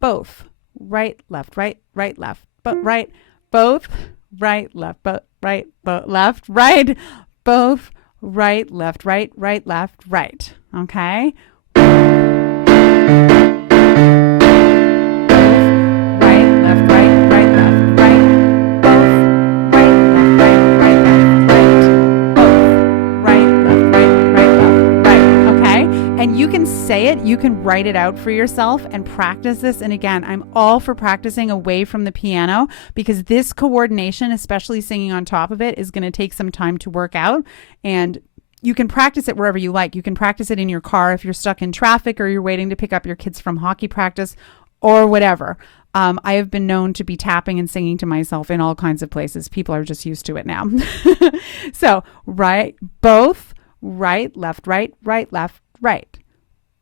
both, right, left, right, right, left, but right, both, right, left, but right, but left, right, both, right, left, right, right, left, right. Okay. You can say it, you can write it out for yourself and practice this. And again, I'm all for practicing away from the piano because this coordination, especially singing on top of it, is going to take some time to work out. And you can practice it wherever you like. You can practice it in your car if you're stuck in traffic or you're waiting to pick up your kids from hockey practice or whatever. I have been known to be tapping and singing to myself in all kinds of places. People are just used to it now. So right, both, right, left, right, right, left, right.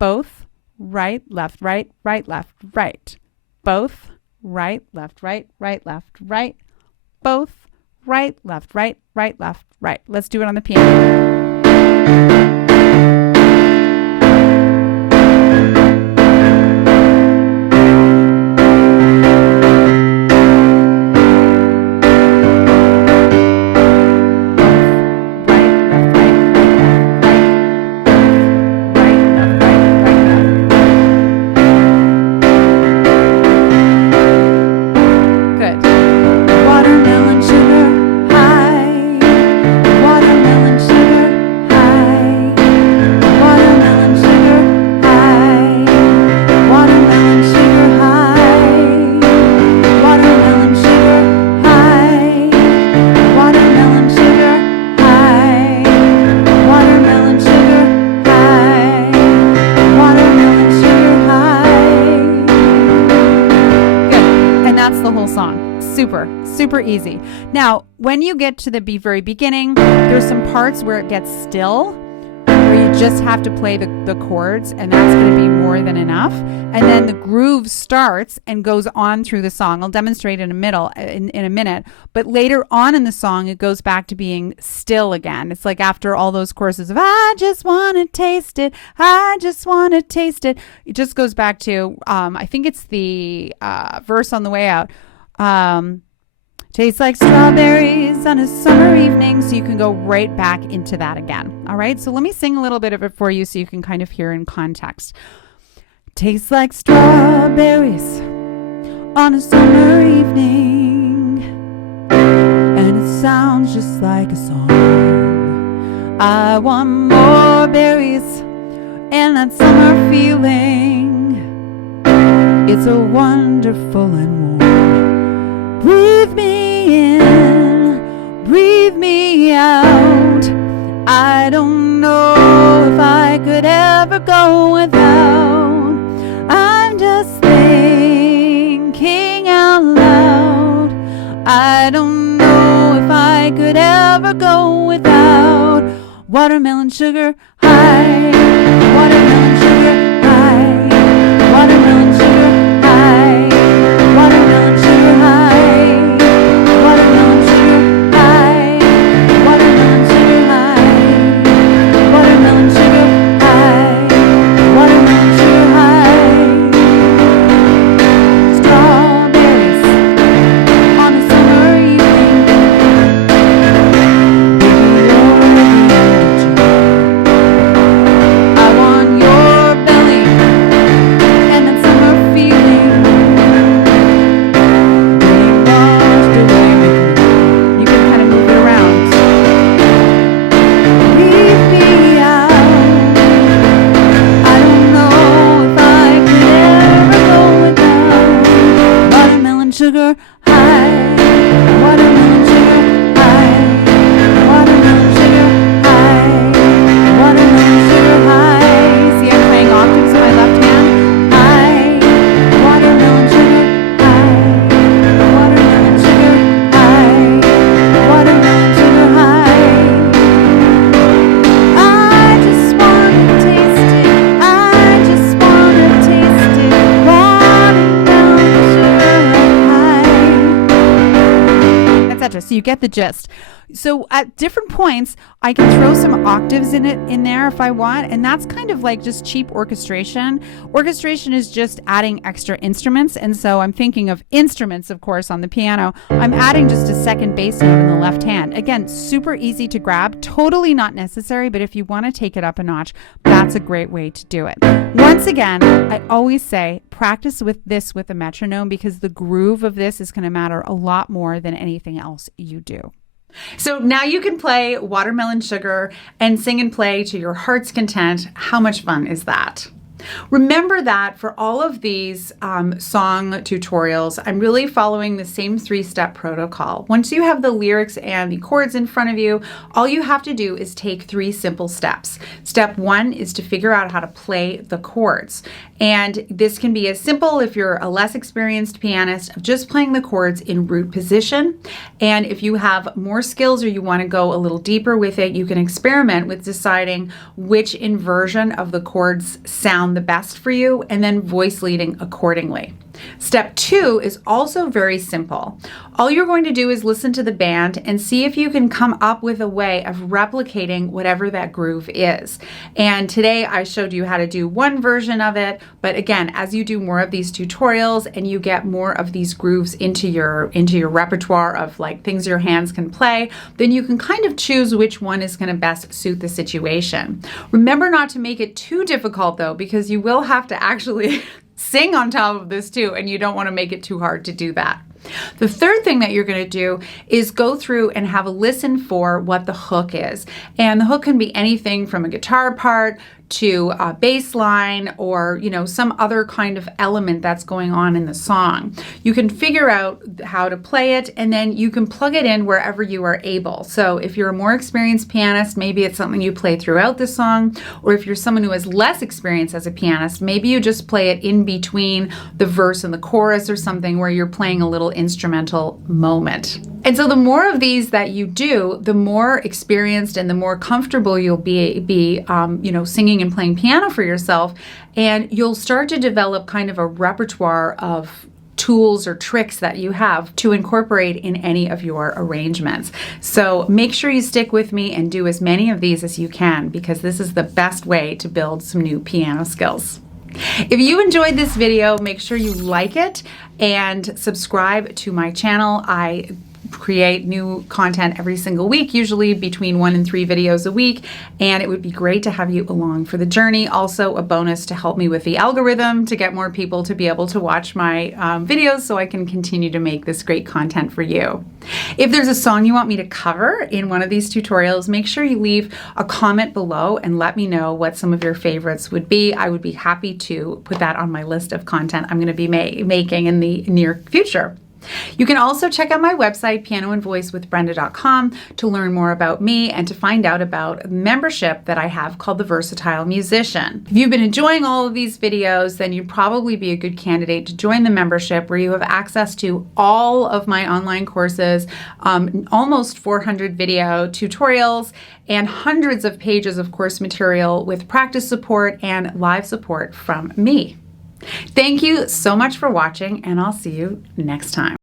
Both, right, left, right, right, left, right. Both, right, left, right, right, left, right. Both, right, left, right, right, left, right. Let's do it on the piano. Super easy. Now, when you get to the very beginning, there's some parts where it gets still, where you just have to play the chords, and that's going to be more than enough. And then the groove starts and goes on through the song. I'll demonstrate in a minute. But later on in the song, it goes back to being still again. It's like after all those choruses of I just want to taste it, I just want to taste it. It just goes back to, I think it's the verse on the way out. Tastes like strawberries on a summer evening. So you can go right back into that again. All right. So let me sing a little bit of it for you so you can kind of hear in context. Tastes like strawberries on a summer evening, and it sounds just like a song. I want more berries and that summer feeling. It's a wonderful and warm. Breathe me in, breathe me out. I don't know if I could ever go without. I'm just thinking out loud. I don't know if I could ever go without watermelon sugar high, watermelon sugar high, watermelon sugar high, watermelon sugar high, watermelon sugar high, watermelon sugar high, watermelon sugar high, watermelon sugar high. Strawberries on a summer evening. I want your belly and that summer feeling. Being washed away with me. You can kind of move it around. Leave me out. I don't know if I could ever go without watermelon sugar high, watermelon sugar high, watermelon sugar high, watermelon sugar high. See, I'm playing octaves with my left hand. High, watermelon sugar high, watermelon sugar high, watermelon sugar high. I just want to taste it. I just want to taste it. Watermelon sugar high, etc. So you get the gist. So at different points, I can throw some octaves in there if I want, and that's kind of like just cheap orchestration. Orchestration is just adding extra instruments, and so I'm thinking of instruments, of course, on the piano. I'm adding just a second bass note in the left hand. Again, super easy to grab, totally not necessary, but if you want to take it up a notch, that's a great way to do it. Once again, I always say practice with this with a metronome, because the groove of this is going to matter a lot more than anything else you do. So now you can play Watermelon Sugar and sing and play to your heart's content. How much fun is that? Remember that for all of these song tutorials, I'm really following the same 3-step protocol. Once you have the lyrics and the chords in front of you, all you have to do is take 3 simple steps. Step 1 is to figure out how to play the chords. And this can be as simple, if you're a less experienced pianist, of just playing the chords in root position. And if you have more skills or you want to go a little deeper with it, you can experiment with deciding which inversion of the chords sound the best for you, and then voice leading accordingly. Step 2 is also very simple. All you're going to do is listen to the band and see if you can come up with a way of replicating whatever that groove is. And today I showed you how to do one version of it, but again, as you do more of these tutorials and you get more of these grooves into your repertoire of like things your hands can play, then you can kind of choose which one is going to best suit the situation. Remember not to make it too difficult though, because you will have to actually sing on top of this too, and you don't want to make it too hard to do that. The third thing that you're going to do is go through and have a listen for what the hook is. And the hook can be anything from a guitar part to a bass line, or some other kind of element that's going on in the song. You can figure out how to play it, and then you can plug it in wherever you are able. So if you're a more experienced pianist, maybe it's something you play throughout the song, or if you're someone who has less experience as a pianist, maybe you just play it in between the verse and the chorus or something where you're playing a little instrumental moment. And so the more of these that you do, the more experienced and the more comfortable you'll be singing and playing piano for yourself, and you'll start to develop kind of a repertoire of tools or tricks that you have to incorporate in any of your arrangements. So make sure you stick with me and do as many of these as you can, because this is the best way to build some new piano skills. If you enjoyed this video, make sure you like it and subscribe to my channel. I create new content every single week, usually between 1 and 3 videos a week, and it would be great to have you along for the journey. Also, a bonus to help me with the algorithm to get more people to be able to watch my videos so I can continue to make this great content for you. If there's a song you want me to cover in one of these tutorials, make sure you leave a comment below and let me know what some of your favorites would be. I would be happy to put that on my list of content I'm going to be making in the near future. You can also check out my website, pianoandvoicewithbrenda.com, to learn more about me and to find out about a membership that I have called the Versatile Musician. If you've been enjoying all of these videos, then you'd probably be a good candidate to join the membership, where you have access to all of my online courses, almost 400 video tutorials, and hundreds of pages of course material with practice support and live support from me. Thank you so much for watching, and I'll see you next time.